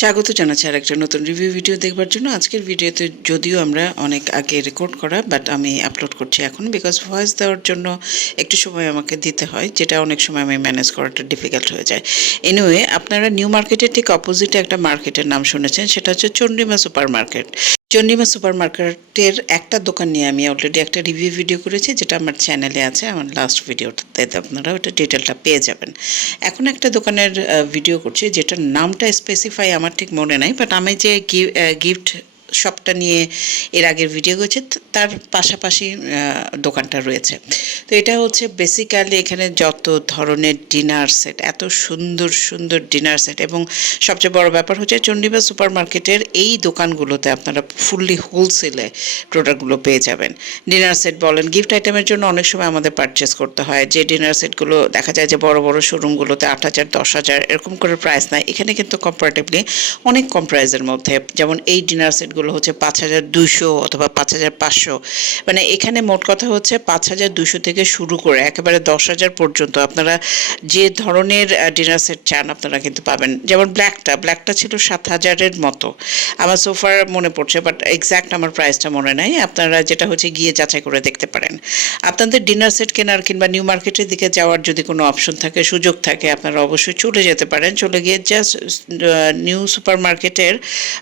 স্বাগত জানাচ্ছি আর একটা নতুন রিভিউ ভিডিও দেখবার জন্য। আজকের ভিডিওতে যদিও আমরা অনেক আগে রেকর্ড করা বাট আমি আপলোড করছি এখন বিকজ ভয়েস দেওয়ার জন্য একটু সময় আমাকে দিতে হয়, যেটা অনেক সময় আমি ম্যানেজ করাটা ডিফিকাল্ট হয়ে যায়। এনিওয়ে আপনারা নিউ মার্কেটের ঠিক অপোজিটে একটা মার্কেটের নাম শুনেছেন, সেটা হচ্ছে Chandima super market Chandima super মার্কেটের একটা দোকান নিয়ে আমি অলরেডি একটা রিভিউ ভিডিও করেছি, যেটা আমার চ্যানেলে আছে, আমার লাস্ট ভিডিওটাতে আপনারা ওটা ডিটেলটা পেয়ে যাবেন। এখন একটা দোকানের ভিডিও করছি, যেটার নামটা স্পেসিফাই আমার ঠিক মনে নাই বাট আমি যে গিফট শপটা নিয়ে এর আগের ভিডিও ত- তার পাশাপাশি দোকানটা রয়েছে। তো এটা হচ্ছে বেসিক্যালি এখানে যত ধরনের ডিনার সেট এত সুন্দর সুন্দর ডিনার সেট এবং সবচেয়ে বড় ব্যাপার হচ্ছে চণ্ডীবা সুপার মার্কেটের এই দোকানগুলোতে আপনারা ফুললি হোলসেলে প্রোডাক্টগুলো পেয়ে যাবেন। ডিনার সেট বলেন গিফট আইটেমের জন্য অনেক সময় আমাদের পারচেস করতে হয়। যে ডিনার সেটগুলো দেখা যায় যে বড় বড় শোরুমগুলোতে আট হাজার, দশ হাজার, এরকম করে প্রাইস নাই এখানে কিন্তু কম্পারেটিভলি অনেক কম প্রাইসের মধ্যে। যেমন এই ডিনার সেটগুলো হচ্ছে পাঁচ হাজার দুশো অথবা পাঁচ হাজার পাঁচশো। মানে এখানে মোট কথা হচ্ছে পাঁচ হাজার দুশো থেকে শুরু করে একেবারে দশ হাজার পর্যন্ত আপনারা যে ধরনের ডিনার সেট চান আপনারা কিন্তু পাবেন। যেমন ব্ল্যাকটা ব্ল্যাকটা ছিল সাত হাজারের মতো। আমার সোফার মনে পড়ছে বাট এক্স্যাক্ট আমার প্রাইসটা মনে নাই। আপনারা যেটা হচ্ছে গিয়ে যাচাই করে দেখতে পারেন। আপনাদের ডিনার সেট কেনার কিংবা নিউ মার্কেটের দিকে যাওয়ার যদি কোনো অপশন থাকে, সুযোগ থাকে, আপনারা অবশ্যই চলে যেতে পারেন। চলে গিয়ে জাস্ট নিউ সুপার মার্কেটের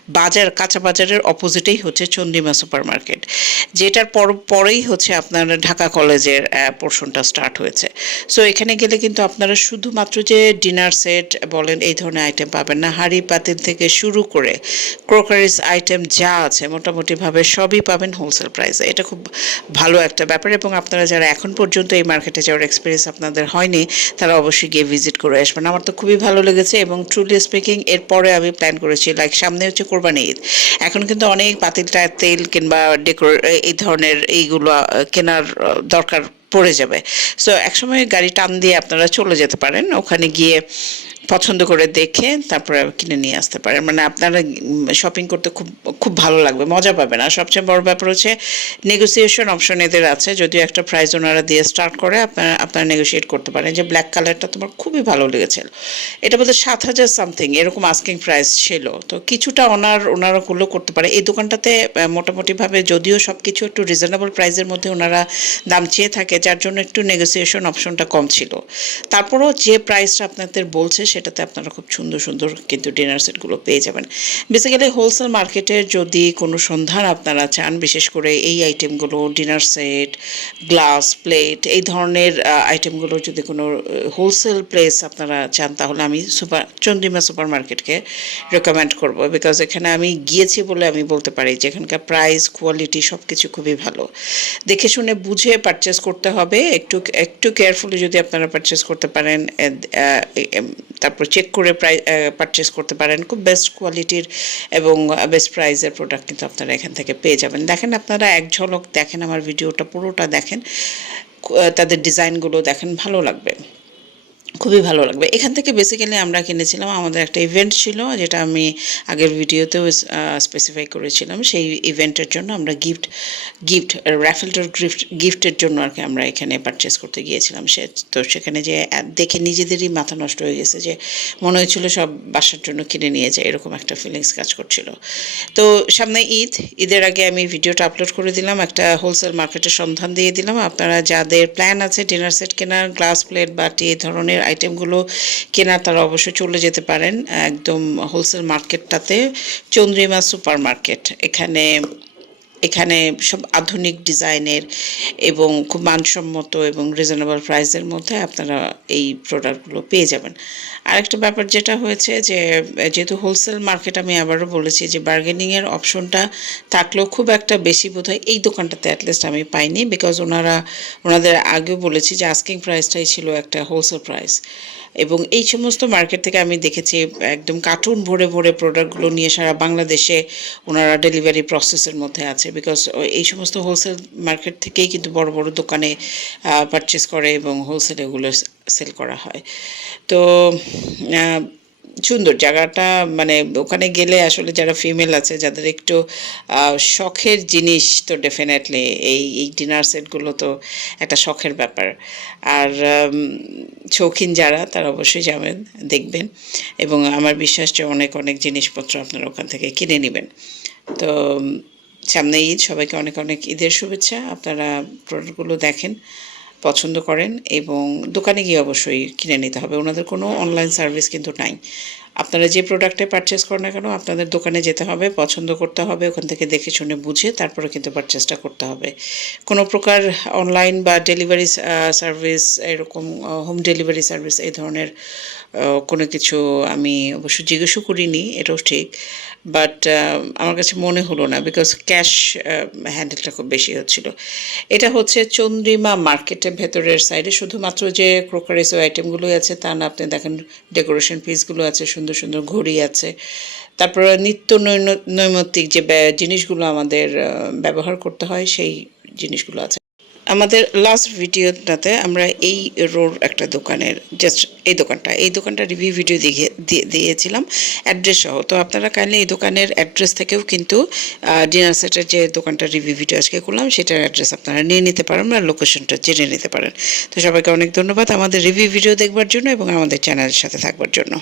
বাজার, কাঁচা বাজারের অপোজিটেই হচ্ছে চন্ডিমা সুপার মার্কেট যেটার পর, পরেই হচ্ছে আপনার ঢাকা কলেজের পোর্শনটা স্টার্ট হয়েছে। সো এখানে গেলে কিন্তু আপনারা শুধুমাত্র যে ডিনার সেট বলেন, এই ধরনের আইটেম পাবেন না। হাঁড়ি পাতিল থেকে শুরু করে ক্রোকারিজ আইটেম যা আছে, মোটামুটিভাবে সবই পাবেন হোলসেল প্রাইসে এটা খুব ভালো একটা ব্যাপার এবং আপনারা যারা এখন পর্যন্ত এই মার্কেটে যাওয়ার এক্সপিরিয়েন্স আপনাদের হয়নি, তারা অবশ্যই গিয়ে ভিজিট করে আসবেন। আমার তো খুবই ভালো লেগেছে এবং ট্রুলি স্পিকিং এরপরে আমি প্ল্যান করেছি লাইক সামনে হচ্ছে কোরবানি ঈদ। এখন কিন্তু অনেক পাতিল টায়ার তেল কিংবা ডেকোর এই ধরনের এইগুলো কেনার দরকার পড়ে যাবে। সো একসময় গাড়ি টান দিয়ে আপনারা চলে যেতে পারেন। ওখানে গিয়ে পছন্দ করে দেখে তারপরে কিনে নিয়ে আসতে পারেন। মানে আপনারা শপিং করতে খুব খুব ভালো লাগবে, মজা পাবেন। আর সবচেয়ে বড় ব্যাপার হচ্ছে নেগোসিয়েশন অপশন এদের আছে। যদিও একটা প্রাইস ওনারা দিয়ে স্টার্ট করে, আপনারা আপনারা নেগোসিয়েট করতে পারেন। যে ব্ল্যাক কালারটা তোমার খুবই ভালো লেগেছিল এটা বোধহয় সাত হাজার সামথিং এরকম আস্কিং প্রাইস ছিল। তো কিছুটা ওনার, ওনারা গুলো করতে পারে। এই দোকানটাতে মোটামুটিভাবে যদিও সব কিছু একটু রিজনেবল প্রাইসের মধ্যে ওনারা দাম চেয়ে থাকে, যার জন্য একটু নেগোসিয়েশন অপশনটা কম ছিল। তারপরেও যে প্রাইসটা আপনাদের বলছে সেটাতে আপনারা খুব সুন্দর সুন্দর কিন্তু ডিনার সেটগুলো পেয়ে যাবেন। বেসিক্যালি হোলসেল মার্কেটের যদি কোনো সন্ধান আপনারা চান, বিশেষ করে এই আইটেমগুলো ডিনার সেট গ্লাস প্লেট এই ধরনের আইটেমগুলো যদি কোনো হোলসেল প্লেস আপনারা চান, তাহলে আমি সুপার, চন্দ্রিমা সুপার মার্কেটকে রেকমেন্ড করব। বিকজ এখানে আমি গিয়েছি বলে আমি বলতে পারি যে এখানকার প্রাইস কোয়ালিটি সব কিছু খুবই ভালো। দেখে শুনে বুঝে পারচেস করতে হবে। একটু একটু কেয়ারফুলি যদি আপনারা পারচেস করতে পারেন তারপর চেক করে প্রাই পারচেস করতে পারেন। খুব বেস্ট কোয়ালিটির এবং বেস্ট প্রাইজের প্রোডাক্ট কিন্তু আপনারা এখান থেকে পেয়ে যাবেন। দেখেন আপনারা এক ঝলক দেখেন, আমার ভিডিওটা পুরোটা দেখেন। তাদের ডিজাইনগুলো দেখেন, ভালো লাগবে। খুবই ভালো লাগবে। এখান থেকে বেসিক্যালি আমরা কিনেছিলাম, আমাদের একটা ইভেন্ট ছিল যেটা আমি আগের ভিডিওতেও স্পেসিফাই করেছিলাম। সেই ইভেন্টের জন্য আমরা গিফট গিফট র্যাফেলটার গিফট গিফটের জন্য আর কি আমরা এখানে পারচেস করতে গিয়েছিলাম। সে, তো সেখানে যে দেখে নিজেদেরই মাথা নষ্ট হয়ে গেছে যে, মনে হয়েছিল সব বাসার জন্য কিনে নিয়ে যায়, এরকম একটা ফিলিংস কাজ করছিল। তো সামনে ঈদ, ঈদের আগে আমি ভিডিওটা আপলোড করে দিলাম, একটা হোলসেল মার্কেটের সন্ধান দিয়ে দিলাম। আপনারা যাদের প্ল্যান আছে ডিনার সেট কেনার গ্লাস প্লেট বাটি এই ধরনের আইটেমগুলো কেনা তারা অবশ্যই চলে যেতে পারেন একদম হোলসেল মার্কেটটাতে চন্দ্রিমা সুপার মার্কেট এখানে এখানে সব আধুনিক ডিজাইনের এবং খুব মানসম্মত এবং রিজনেবল প্রাইসের মধ্যে আপনারা এই প্রোডাক্টগুলো পেয়ে যাবেন। আরেকটা ব্যাপার যেটা হয়েছে যে, যেহেতু হোলসেল মার্কেট আমি আবারও বলেছি যে বার্গেনিংয়ের অপশনটা থাকলেও খুব একটা বেশি বোধহয় এই দোকানটাতে অ্যাটলিস্ট আমি পাইনি বিকজ ওনারা, ওনাদের আগেও বলেছি যে আস্কিং প্রাইসটাই ছিল একটা হোলসেল প্রাইস এবং এই সমস্ত মার্কেট থেকে আমি দেখেছি, একদম কার্টুন ভরে ভরে প্রোডাক্টগুলো নিয়ে সারা বাংলাদেশে ওনারা ডেলিভারি প্রসেসের মধ্যে আছে। বিকজ এই সমস্ত হোলসেল মার্কেট থেকেই কিন্তু বড় বড় দোকানে পারচেস করে এবং হোলসেলে ওগুলো সেল করা হয়। তো সুন্দর জায়গাটা মানে ওখানে গেলে আসলে যারা ফিমেল আছে, যাদের একটু শখের জিনিস তো ডেফিনেটলি এই এই ডিনার সেটগুলো তো একটা শখের ব্যাপার। আর শৌখিন যারা, তারা অবশ্যই যাবেন, দেখবেন। এবং আমার বিশ্বাস যে অনেক অনেক জিনিসপত্র আপনারা ওখান থেকে কিনে নেবেন। তো সামনে ঈদ, সবাইকে অনেক অনেক ঈদের শুভেচ্ছা। আপনারা প্রোডাক্টগুলো দেখেন। পছন্দ করেন এবং দোকানে গিয়ে অবশ্যই কিনে নিতে হবে। ওনাদের কোনো অনলাইন সার্ভিস কিন্তু নাই। আপনারা যে প্রোডাক্টে পারচেস করেন না কেন, আপনাদের দোকানে যেতে হবে, পছন্দ করতে হবে, ওখান থেকে দেখে শুনে বুঝে তারপরে কিন্তু পারচেসটা করতে হবে। কোনো প্রকার অনলাইন বা ডেলিভারি সার্ভিস এরকম হোম ডেলিভারি সার্ভিস এই ধরনের কোনো কিছু আমি অবশ্য জিজ্ঞেসও করিনি, এটাও ঠিক। বাট আমার কাছে মনে হলো না বিকজ ক্যাশ হ্যান্ডেলটা খুব বেশি হচ্ছিল। এটা হচ্ছে চন্দ্রিমা মার্কেটের ভেতরের সাইডে শুধুমাত্র যে ক্রোকারিস আইটেমগুলোই আছে, তা না, আপনি দেখেন ডেকোরেশন পিসগুলো আছে, সুন্দর সুন্দর ঘড়ি আছে। তারপর নিত্য নৈমিত্তিক যে জিনিসগুলো আমাদের ব্যবহার করতে হয়, সেই জিনিসগুলো আছে। আমাদের লাস্ট ভিডিওটাতে আমরা এই রোড একটা দোকানের জাস্ট এই দোকানটা এই দোকানটা রিভিউ ভিডিও দিয়ে, দিয়ে- দিয়েছিলাম অ্যাড্রেস সহ। তো আপনারা কাইন্ডলি এই দোকানের অ্যাড্রেস থেকেও কিন্তু ডিনার সেটের যে দোকানটা রিভিউ ভিডিও আজকে করলাম, সেটার অ্যাড্রেস আপনারা নিয়ে নিতে পারেন বা লোকেশনটা জেনে নিতে পারেন। তো সবাইকে অনেক ধন্যবাদ আমাদের রিভিউ ভিডিও দেখবার জন্য এবং আমাদের চ্যানেলের সাথে থাকবার জন্য।